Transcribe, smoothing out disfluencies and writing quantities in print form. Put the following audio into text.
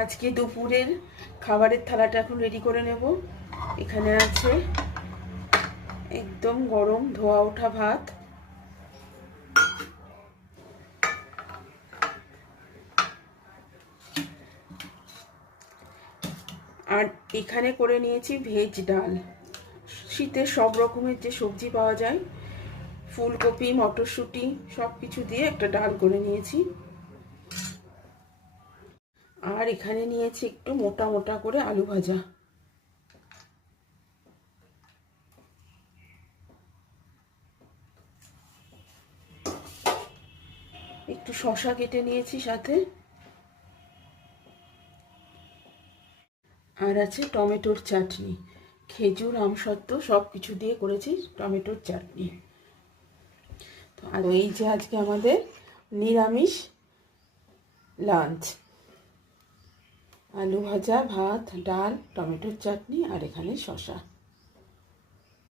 আজকে দুপুরের খাবারের থালাটা এখন রেডি করে নেব। এখানে আছে একদম গরম ধোয়া ওঠা ভাত, আর এখানে করে নিয়েছি ভেজ ডাল। শীতের সব রকমের যে সবজি পাওয়া যায়, ফুলকপি, মটরশুঁটি সব কিছু দিয়ে একটা ডাল করে নিয়েছি। আর এখানে নিয়েছি একটু মোটা মোটা করে আলু ভাজা। একটু শসা কেটে নিয়েছি সাথে, আর আছে টমেটোর চাটনি। খেজুর, আমসত্ত্ব সব কিছু দিয়ে করেছি টমেটোর চাটনি। তো আর এই যে আজকে আমাদের নিরামিষ লাঞ্চ, আলু ভাজা, ভাত, ডাল, টমেটোর চাটনি আর এখানে শসা।